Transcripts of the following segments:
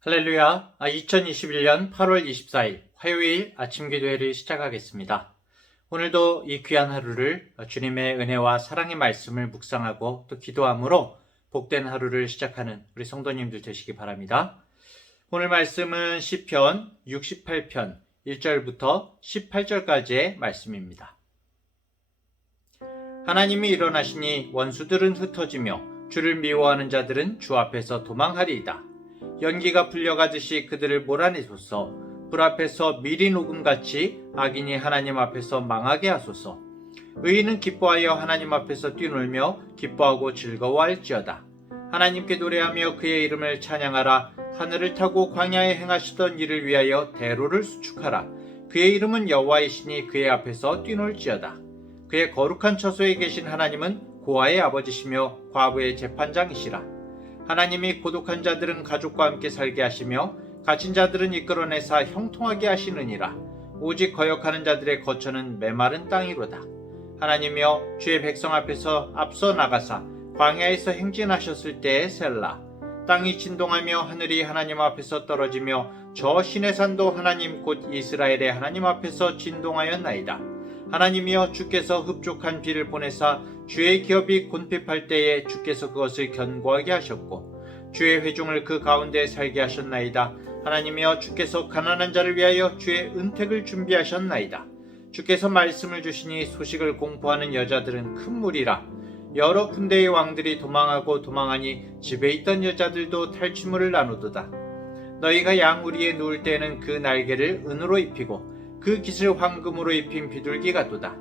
할렐루야. 2021년 8월 24일 화요일 아침 기도회를 시작하겠습니다. 오늘도 이 귀한 하루를 주님의 은혜와 사랑의 말씀을 묵상하고 또 기도함으로 복된 하루를 시작하는 우리 성도님들 되시기 바랍니다. 오늘 말씀은 시편 68편 1절부터 18절까지의 말씀입니다. 하나님이 일어나시니 원수들은 흩어지며 주를 미워하는 자들은 주 앞에서 도망하리이다. 연기가 불려가듯이 그들을 몰아내소서. 불 앞에서 미리 녹음같이 악인이 하나님 앞에서 망하게 하소서. 의인은 기뻐하여 하나님 앞에서 뛰놀며 기뻐하고 즐거워할지어다. 하나님께 노래하며 그의 이름을 찬양하라. 하늘을 타고 광야에 행하시던 일을 위하여 대로를 수축하라. 그의 이름은 여호와이시니 그의 앞에서 뛰놀지어다. 그의 거룩한 처소에 계신 하나님은 고아의 아버지시며 과부의 재판장이시라. 하나님이 고독한 자들은 가족과 함께 살게 하시며 갇힌 자들은 이끌어내사 형통하게 하시느니라. 오직 거역하는 자들의 거처는 메마른 땅이로다. 하나님이여 주의 백성 앞에서 앞서 나가사 광야에서 행진하셨을 때의 셀라. 땅이 진동하며 하늘이 하나님 앞에서 떨어지며 저 시내 산도 하나님 곧 이스라엘의 하나님 앞에서 진동하였나이다. 하나님이여 주께서 흡족한 비를 보내사 주의 기업이 곤핍할 때에 주께서 그것을 견고하게 하셨고 주의 회중을 그 가운데 살게 하셨나이다. 하나님이여 주께서 가난한 자를 위하여 주의 은택을 준비하셨나이다. 주께서 말씀을 주시니 소식을 공포하는 여자들은 큰 무리라. 여러 군대의 왕들이 도망하니 집에 있던 여자들도 탈취물을 나누도다. 너희가 양우리에 누울 때에는 그 날개를 은으로 입히고 그 깃을 황금으로 입힌 비둘기 같도다.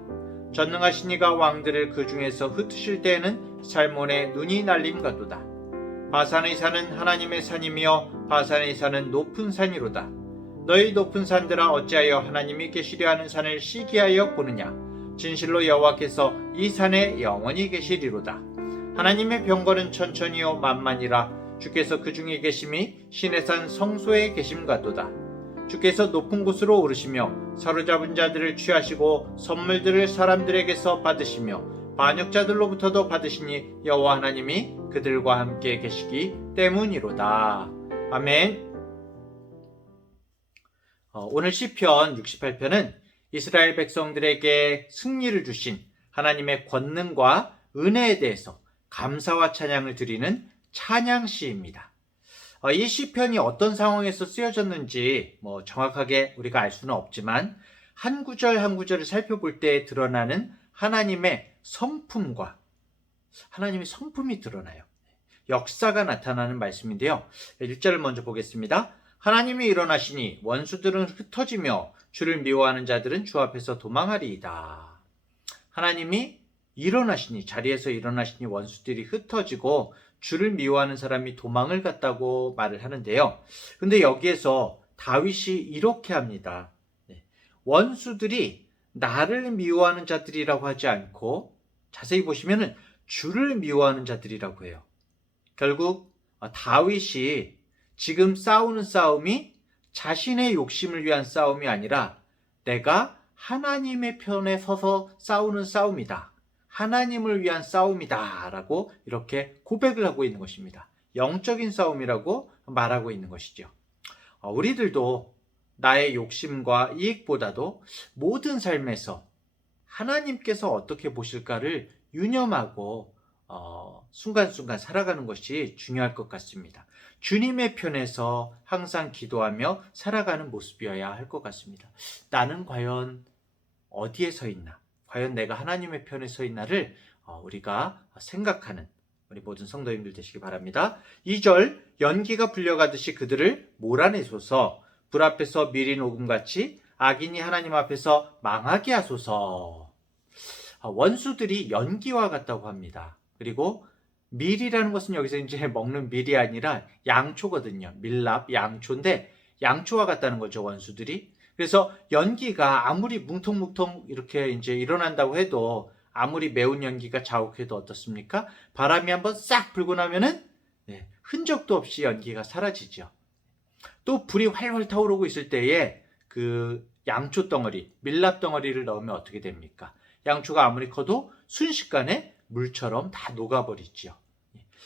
전능하신 이가 왕들을 그 중에서 흩으실 때에는 살몬의 눈이 날림 같도다. 바산의 산은 하나님의 산이며 바산의 산은 높은 산이로다. 너희 높은 산들아 어찌하여 하나님이 계시려 하는 산을 시기하여 보느냐. 진실로 여호와께서 이 산에 영원히 계시리로다. 하나님의 병거는 천천히요 만만이라. 주께서 그 중에 계심이 신의 산 성소에 계심 같도다. 주께서 높은 곳으로 오르시며 사로잡은 자들을 취하시고 선물들을 사람들에게서 받으시며 반역자들로부터도 받으시니 여호와 하나님이 그들과 함께 계시기 때문이로다. 아멘. 오늘 시편 68편은 이스라엘 백성들에게 승리를 주신 하나님의 권능과 은혜에 대해서 감사와 찬양을 드리는 찬양시입니다. 이 시편이 어떤 상황에서 쓰여졌는지 정확하게 우리가 알 수는 없지만 한 구절 한 구절을 살펴볼 때 드러나는 하나님의 성품과 하나님의 성품이 드러나요. 역사가 나타나는 말씀인데요. 1절을 먼저 보겠습니다. 하나님이 일어나시니 원수들은 흩어지며 주를 미워하는 자들은 주 앞에서 도망하리이다. 하나님이 일어나시니 자리에서 일어나시니 원수들이 흩어지고 주를 미워하는 사람이 도망을 갔다고 말을 하는데요. 근데 여기에서 다윗이 이렇게 합니다. 원수들이 나를 미워하는 자들이라고 하지 않고 자세히 보시면은 주를 미워하는 자들이라고 해요. 결국 다윗이 지금 싸우는 싸움이 자신의 욕심을 위한 싸움이 아니라 내가 하나님의 편에 서서 싸우는 싸움이다. 하나님을 위한 싸움이다 라고 이렇게 고백을 하고 있는 것입니다. 영적인 싸움이라고 말하고 있는 것이죠. 우리들도 나의 욕심과 이익보다도 모든 삶에서 하나님께서 어떻게 보실까를 유념하고 순간순간 살아가는 것이 중요할 것 같습니다. 주님의 편에서 항상 기도하며 살아가는 모습이어야 할 것 같습니다. 나는 과연 어디에 서 있나? 과연 내가 하나님의 편에 서 있나를 우리가 생각하는 우리 모든 성도님들 되시기 바랍니다. 2절 연기가 불려가듯이 그들을 몰아내소서. 불 앞에서 미리 녹음같이 악인이 하나님 앞에서 망하게 하소서. 원수들이 연기와 같다고 합니다. 그리고 밀이라는 것은 여기서 이제 먹는 밀이 아니라 양초거든요. 밀랍, 양초인데 양초와 같다는 거죠, 원수들이. 그래서 연기가 아무리 뭉텅뭉텅 이렇게 이제 일어난다고 해도 아무리 매운 연기가 자욱해도 어떻습니까? 바람이 한번 싹 불고 나면은 흔적도 없이 연기가 사라지죠. 또 불이 활활 타오르고 있을 때에 그 양초 덩어리, 밀랍 덩어리를 넣으면 어떻게 됩니까? 양초가 아무리 커도 순식간에 물처럼 다 녹아버리죠.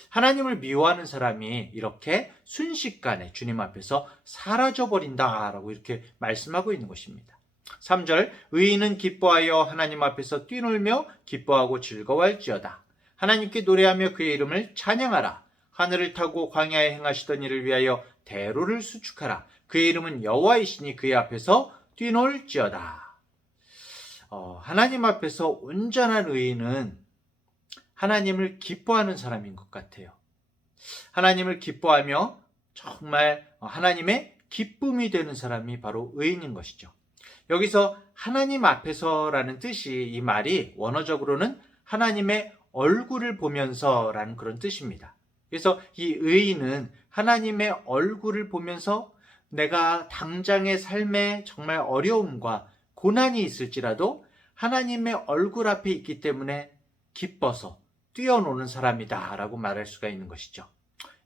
하나님을 미워하는 사람이 이렇게 순식간에 주님 앞에서 사라져버린다라고 이렇게 말씀하고 있는 것입니다. 3절, 의인은 기뻐하여 하나님 앞에서 뛰놀며 기뻐하고 즐거워할지어다. 하나님께 노래하며 그의 이름을 찬양하라. 하늘을 타고 광야에 행하시던 일을 위하여 대로를 수축하라. 그의 이름은 여호와이시니 그의 앞에서 뛰놀지어다. 하나님 앞에서 온전한 의인은 하나님을 기뻐하는 사람인 것 같아요. 하나님을 기뻐하며 정말 하나님의 기쁨이 되는 사람이 바로 의인인 것이죠. 여기서 하나님 앞에서라는 뜻이, 이 말이 원어적으로는 하나님의 얼굴을 보면서라는 그런 뜻입니다. 그래서 이 의인은 하나님의 얼굴을 보면서 내가 당장의 삶에 정말 어려움과 고난이 있을지라도 하나님의 얼굴 앞에 있기 때문에 기뻐서 뛰어노는 사람이다 라고 말할 수가 있는 것이죠.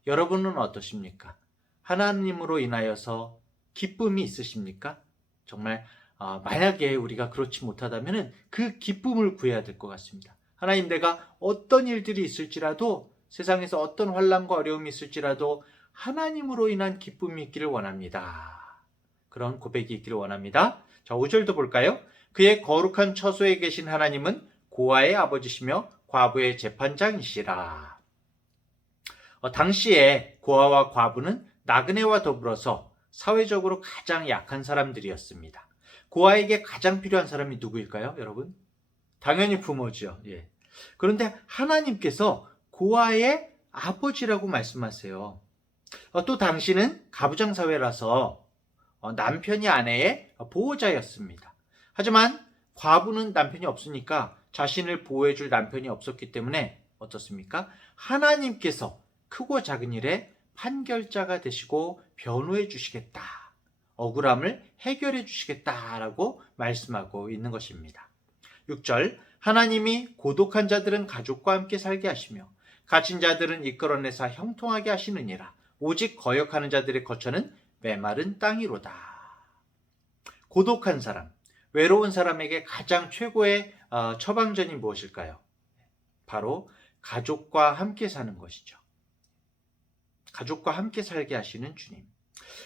여러분은 어떠십니까? 하나님으로 인하여서 기쁨이 있으십니까? 정말 만약에 우리가 그렇지 못하다면 그 기쁨을 구해야 될 것 같습니다. 하나님, 내가 어떤 일들이 있을지라도, 세상에서 어떤 환난과 어려움이 있을지라도 하나님으로 인한 기쁨이 있기를 원합니다. 그런 고백이 있기를 원합니다. 자, 5절도 볼까요? 그의 거룩한 처소에 계신 하나님은 고아의 아버지시며 과부의 재판장이시라. 당시에 고아와 과부는 나그네와 더불어서 사회적으로 가장 약한 사람들이었습니다. 고아에게 가장 필요한 사람이 누구일까요, 여러분? 당연히 부모죠. 예. 그런데 하나님께서 고아의 아버지라고 말씀하세요. 또 당시는 가부장 사회라서 남편이 아내의 보호자였습니다. 하지만 과부는 남편이 없으니까 자신을 보호해줄 남편이 없었기 때문에 어떻습니까? 하나님께서 크고 작은 일에 판결자가 되시고 변호해 주시겠다. 억울함을 해결해 주시겠다라고 말씀하고 있는 것입니다. 6절, 하나님이 고독한 자들은 가족과 함께 살게 하시며 갇힌 자들은 이끌어내사 형통하게 하시느니라. 오직 거역하는 자들의 거처는 메마른 땅이로다. 고독한 사람, 외로운 사람에게 가장 최고의 처방전이 무엇일까요? 바로 가족과 함께 사는 것이죠. 가족과 함께 살게 하시는 주님.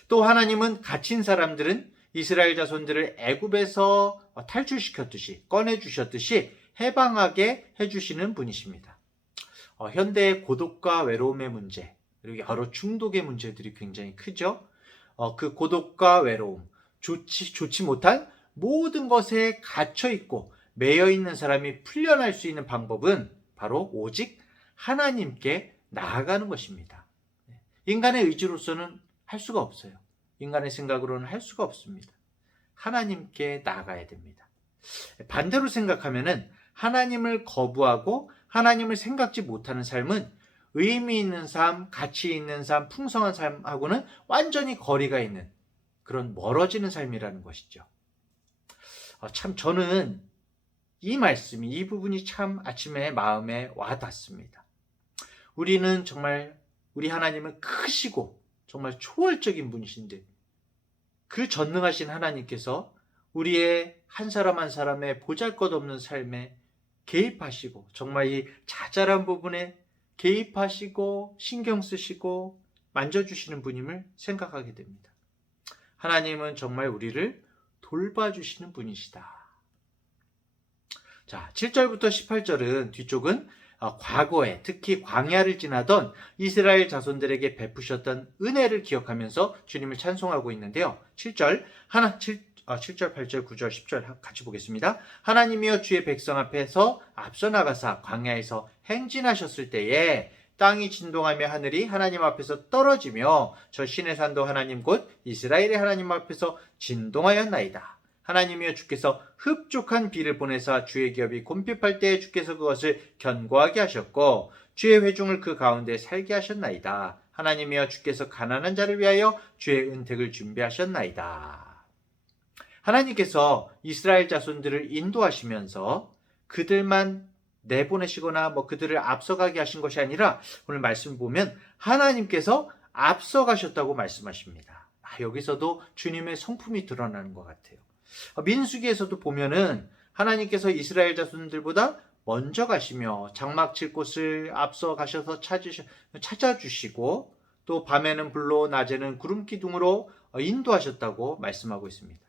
또 하나님은 갇힌 사람들은 이스라엘 자손들을 애굽에서 탈출시켰듯이, 꺼내주셨듯이 해방하게 해주시는 분이십니다. 현대의 고독과 외로움의 문제, 그리고 여러 중독의 문제들이 굉장히 크죠. 그 고독과 외로움, 좋지 못한 모든 것에 갇혀있고 매여있는 사람이 풀려날 수 있는 방법은 바로 오직 하나님께 나아가는 것입니다. 인간의 의지로서는 할 수가 없어요. 인간의 생각으로는 할 수가 없습니다. 하나님께 나아가야 됩니다. 반대로 생각하면은 하나님을 거부하고 하나님을 생각지 못하는 삶은 의미 있는 삶, 가치 있는 삶, 풍성한 삶하고는 완전히 거리가 있는 그런 멀어지는 삶이라는 것이죠. 참 저는 이 말씀이, 이 부분이 참 아침에 마음에 와닿습니다. 우리는 정말, 우리 하나님은 크시고 정말 초월적인 분이신데 그 전능하신 하나님께서 우리의 한 사람 한 사람의 보잘것없는 삶에 개입하시고 정말 이 자잘한 부분에 개입하시고 신경 쓰시고 만져주시는 분임을 생각하게 됩니다. 하나님은 정말 우리를 돌봐주시는 분이시다. 자, 7절부터 18절은 뒤쪽은 과거에 특히 광야를 지나던 이스라엘 자손들에게 베푸셨던 은혜를 기억하면서 주님을 찬송하고 있는데요. 7절, 7절, 8절, 9절, 10절 같이 보겠습니다. 하나님이여 주의 백성 앞에서 앞서 나가사 광야에서 행진하셨을 때에 땅이 진동하며 하늘이 하나님 앞에서 떨어지며 저 신의 산도 하나님 곧 이스라엘의 하나님 앞에서 진동하였나이다. 하나님이여 주께서 흡족한 비를 보내사 주의 기업이 곰핍할 때에 주께서 그것을 견고하게 하셨고 주의 회중을 그 가운데 살게 하셨나이다. 하나님이여 주께서 가난한 자를 위하여 주의 은택을 준비하셨나이다. 하나님께서 이스라엘 자손들을 인도하시면서 그들만 내보내시거나 그들을 앞서가게 하신 것이 아니라 오늘 말씀 보면 하나님께서 앞서가셨다고 말씀하십니다. 여기서도 주님의 성품이 드러나는 것 같아요. 민수기에서도 보면은 하나님께서 이스라엘 자손들보다 먼저 가시며 장막 칠 곳을 앞서 가셔서 찾아주시고 또 밤에는 불로 낮에는 구름 기둥으로 인도하셨다고 말씀하고 있습니다.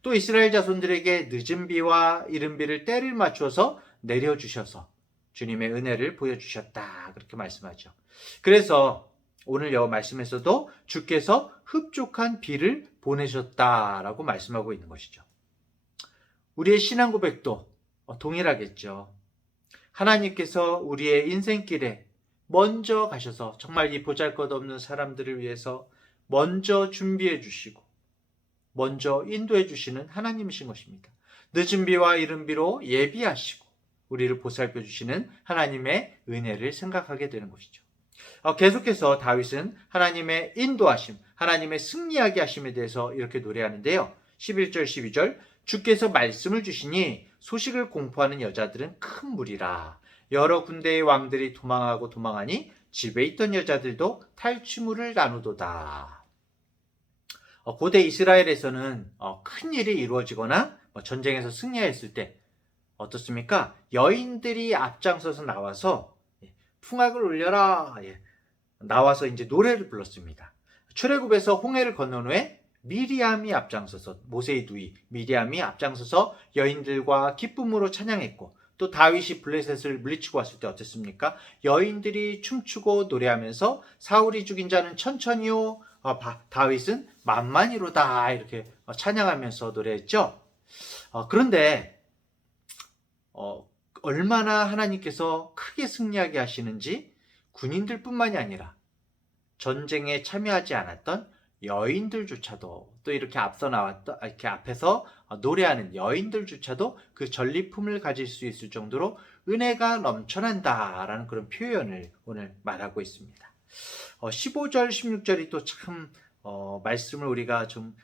또 이스라엘 자손들에게 늦은 비와 이른 비를 때를 맞춰서 내려주셔서 주님의 은혜를 보여주셨다, 그렇게 말씀하죠. 그래서 오늘 여호 말씀에서도 주께서 흡족한 비를 보내셨다라고 말씀하고 있는 것이죠. 우리의 신앙 고백도 동일하겠죠. 하나님께서 우리의 인생길에 먼저 가셔서 정말 이 보잘것없는 사람들을 위해서 먼저 준비해 주시고 먼저 인도해 주시는 하나님이신 것입니다. 늦은 비와 이른 비로 예비하시고 우리를 보살펴 주시는 하나님의 은혜를 생각하게 되는 것이죠. 계속해서 다윗은 하나님의 인도하심, 하나님의 승리하게 하심에 대해서 이렇게 노래하는데요. 11절 12절 주께서 말씀을 주시니 소식을 공포하는 여자들은 큰 무리라. 여러 군대의 왕들이 도망하고 도망하니 집에 있던 여자들도 탈취물을 나누도다. 고대 이스라엘에서는 큰 일이 이루어지거나 전쟁에서 승리했을 때 어떻습니까? 여인들이 앞장서서 나와서 풍악을 울려라, 나와서 이제 노래를 불렀습니다. 출애굽에서 홍해를 건넌 후에 미리암이 앞장서서, 모세의 누이 미리암이 앞장서서 여인들과 기쁨으로 찬양했고, 또 다윗이 블레셋을 물리치고 왔을 때 어땠습니까? 여인들이 춤추고 노래하면서 사울이 죽인 자는 천천히요, 다윗은 만만히로다, 이렇게 찬양하면서 노래했죠. 그런데 얼마나 하나님께서 크게 승리하게 하시는지 군인들뿐만이 아니라 전쟁에 참여하지 않았던 여인들조차도, 또 이렇게 앞서 나왔던, 이렇게 앞에서 노래하는 여인들조차도 그 전리품을 가질 수 있을 정도로 은혜가 넘쳐난다라는 그런 표현을 오늘 말하고 있습니다. 15절 16절이 또 참 말씀을 우리가 좀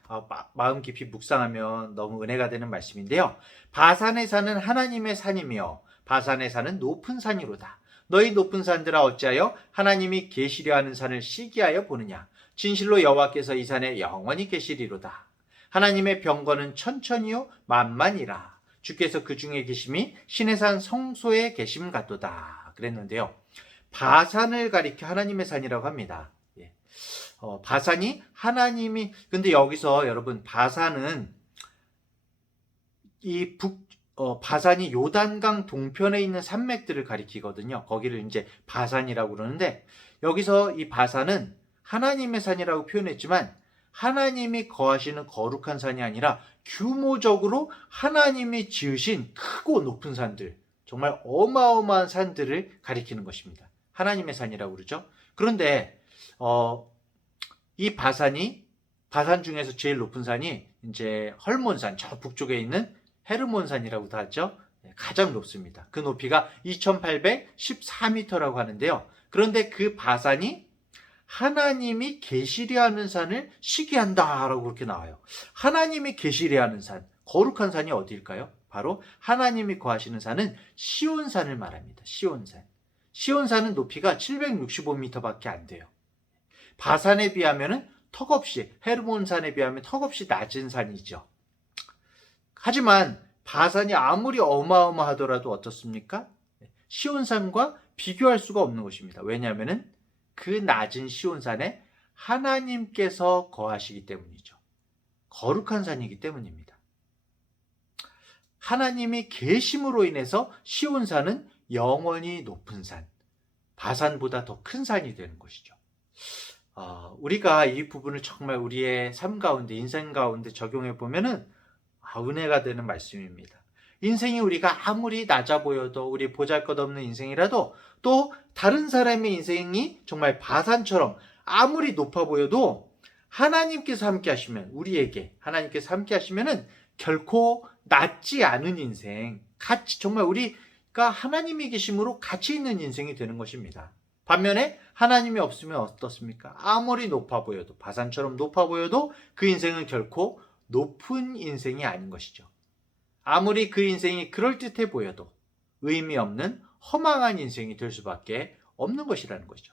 마음 깊이 묵상하면 너무 은혜가 되는 말씀인데요. 바산의 산은 하나님의 산이며 바산의 산은 높은 산이로다. 너희 높은 산들아 어찌하여 하나님이 계시려 하는 산을 시기하여 보느냐. 진실로 여호와께서 이 산에 영원히 계시리로다. 하나님의 병거는 천천히요 만만이라. 주께서 그 중에 계심이 신의 산 성소에 계심 같도다. 그랬는데요. 바산을 가리켜 하나님의 산이라고 합니다. 바산이 하나님이, 근데 여기서 여러분 바산은 바산이 요단강 동편에 있는 산맥들을 가리키거든요. 거기를 이제 바산이라고 그러는데, 여기서 이 바산은 하나님의 산이라고 표현했지만 하나님이 거하시는 거룩한 산이 아니라 규모적으로 하나님이 지으신 크고 높은 산들, 정말 어마어마한 산들을 가리키는 것입니다. 하나님의 산이라고 그러죠. 그런데 이 바산 중에서 제일 높은 산이 이제 헐몬산, 저 북쪽에 있는 헤르몬산이라고도 하죠. 가장 높습니다. 그 높이가 2814m라고 하는데요. 그런데 그 바산이 하나님이 계시려 하는 산을 시기한다라고 그렇게 나와요. 하나님이 계시려 하는 산, 거룩한 산이 어디일까요? 바로 하나님이 거하시는 산은 시온산을 말합니다. 시온산. 시온산은 높이가 765m밖에 안 돼요. 바산에 비하면 턱없이, 헤르몬산에 비하면 턱없이 낮은 산이죠. 하지만 바산이 아무리 어마어마하더라도 어떻습니까? 시온산과 비교할 수가 없는 것입니다. 왜냐하면 그 낮은 시온산에 하나님께서 거하시기 때문이죠. 거룩한 산이기 때문입니다. 하나님이 계심으로 인해서 시온산은 영원히 높은 산, 바산보다 더 큰 산이 되는 것이죠. 우리가 이 부분을 정말 우리의 삶 가운데, 인생 가운데 적용해 보면은 은혜가 되는 말씀입니다. 인생이 우리가 아무리 낮아 보여도, 우리 보잘것없는 인생이라도, 또 다른 사람의 인생이 정말 바산처럼 아무리 높아 보여도 하나님께서 함께 하시면, 우리에게 하나님께서 함께 하시면은 결코 낮지 않은 인생, 같이 정말 우리가 하나님이 계심으로 같이 있는 인생이 되는 것입니다. 반면에 하나님이 없으면 어떻습니까? 아무리 높아 보여도, 바산처럼 높아 보여도 그 인생은 결코 높은 인생이 아닌 것이죠. 아무리 그 인생이 그럴듯해 보여도 의미 없는 허망한 인생이 될 수밖에 없는 것이라는 거죠.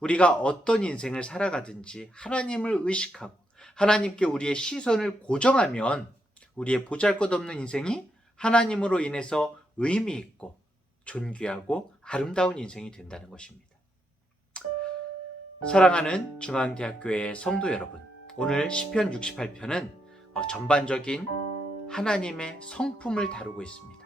우리가 어떤 인생을 살아가든지 하나님을 의식하고 하나님께 우리의 시선을 고정하면 우리의 보잘것없는 인생이 하나님으로 인해서 의미 있고 존귀하고 아름다운 인생이 된다는 것입니다. 사랑하는 중앙대학교의 성도 여러분, 오늘 시편 68편은 전반적인 하나님의 성품을 다루고 있습니다.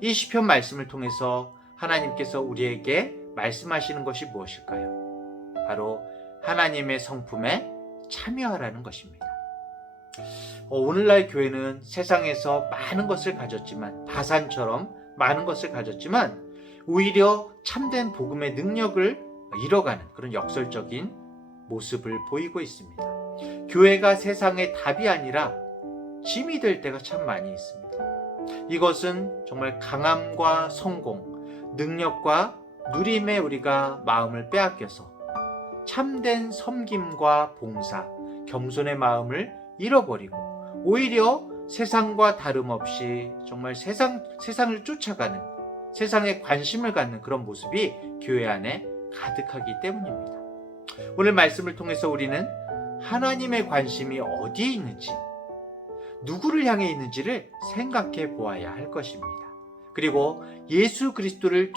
이 시편 말씀을 통해서 하나님께서 우리에게 말씀하시는 것이 무엇일까요? 바로 하나님의 성품에 참여하라는 것입니다. 오늘날 교회는 세상에서 많은 것을 가졌지만, 바산처럼 많은 것을 가졌지만 오히려 참된 복음의 능력을 잃어가는 그런 역설적인 모습을 보이고 있습니다. 교회가 세상의 답이 아니라 짐이 될 때가 참 많이 있습니다. 이것은 정말 강함과 성공, 능력과 누림에 우리가 마음을 빼앗겨서 참된 섬김과 봉사, 겸손의 마음을 잃어버리고 오히려 세상과 다름없이 정말 세상을 쫓아가는, 세상에 관심을 갖는 그런 모습이 교회 안에 가득하기 때문입니다. 오늘 말씀을 통해서 우리는 하나님의 관심이 어디에 있는지, 누구를 향해 있는지를 생각해 보아야 할 것입니다. 그리고 예수 그리스도를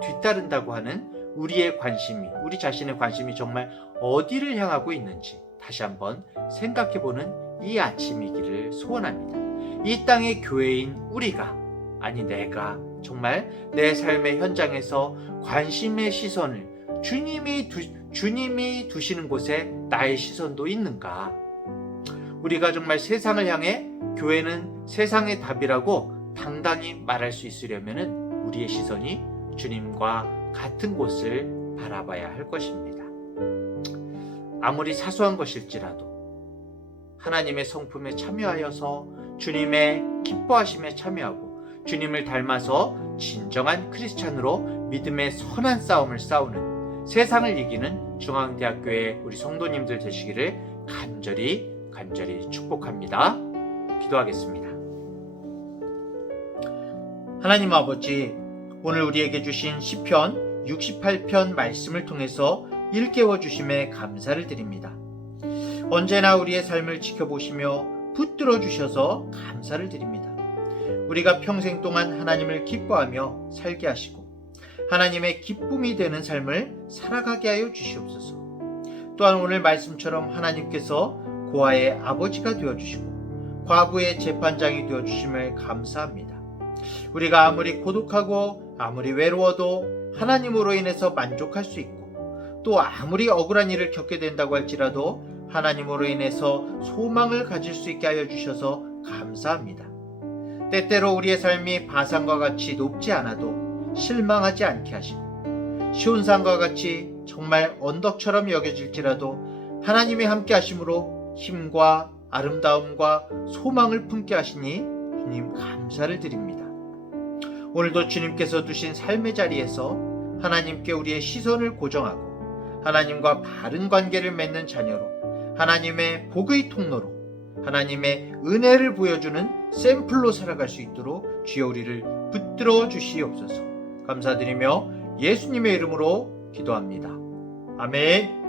뒤따른다고 하는 우리의 관심이, 우리 자신의 관심이 정말 어디를 향하고 있는지 다시 한번 생각해 보는 이 아침이기를 소원합니다. 이 땅의 교회인 우리가, 아니 내가 정말 내 삶의 현장에서 관심의 시선을 주님이 두시는 곳에 나의 시선도 있는가? 우리가 정말 세상을 향해 교회는 세상의 답이라고 당당히 말할 수 있으려면 우리의 시선이 주님과 같은 곳을 바라봐야 할 것입니다. 아무리 사소한 것일지라도 하나님의 성품에 참여하여서 주님의 기뻐하심에 참여하고 주님을 닮아서 진정한 크리스찬으로 믿음의 선한 싸움을 싸우는, 세상을 이기는 중앙대학교의 우리 성도님들 되시기를 간절히 축복합니다. 기도하겠습니다. 하나님 아버지, 오늘 우리에게 주신 시편 68편 말씀을 통해서 일깨워 주심에 감사를 드립니다. 언제나 우리의 삶을 지켜보시며 붙들어 주셔서 감사를 드립니다. 우리가 평생 동안 하나님을 기뻐하며 살게 하시고 하나님의 기쁨이 되는 삶을 살아가게 하여 주시옵소서. 또한 오늘 말씀처럼 하나님께서 고아의 아버지가 되어주시고 과부의 재판장이 되어주심을 감사합니다. 우리가 아무리 고독하고 아무리 외로워도 하나님으로 인해서 만족할 수 있고, 또 아무리 억울한 일을 겪게 된다고 할지라도 하나님으로 인해서 소망을 가질 수 있게 하여 주셔서 감사합니다. 때때로 우리의 삶이 바산과 같이 높지 않아도 실망하지 않게 하시고, 시온산과 같이 정말 언덕처럼 여겨질지라도 하나님의 함께 하심으로 힘과 아름다움과 소망을 품게 하시니 주님 감사를 드립니다. 오늘도 주님께서 두신 삶의 자리에서 하나님께 우리의 시선을 고정하고 하나님과 바른 관계를 맺는 자녀로, 하나님의 복의 통로로, 하나님의 은혜를 보여주는 샘플로 살아갈 수 있도록 주여 우리를 붙들어 주시옵소서. 감사드리며 예수님의 이름으로 기도합니다. 아멘.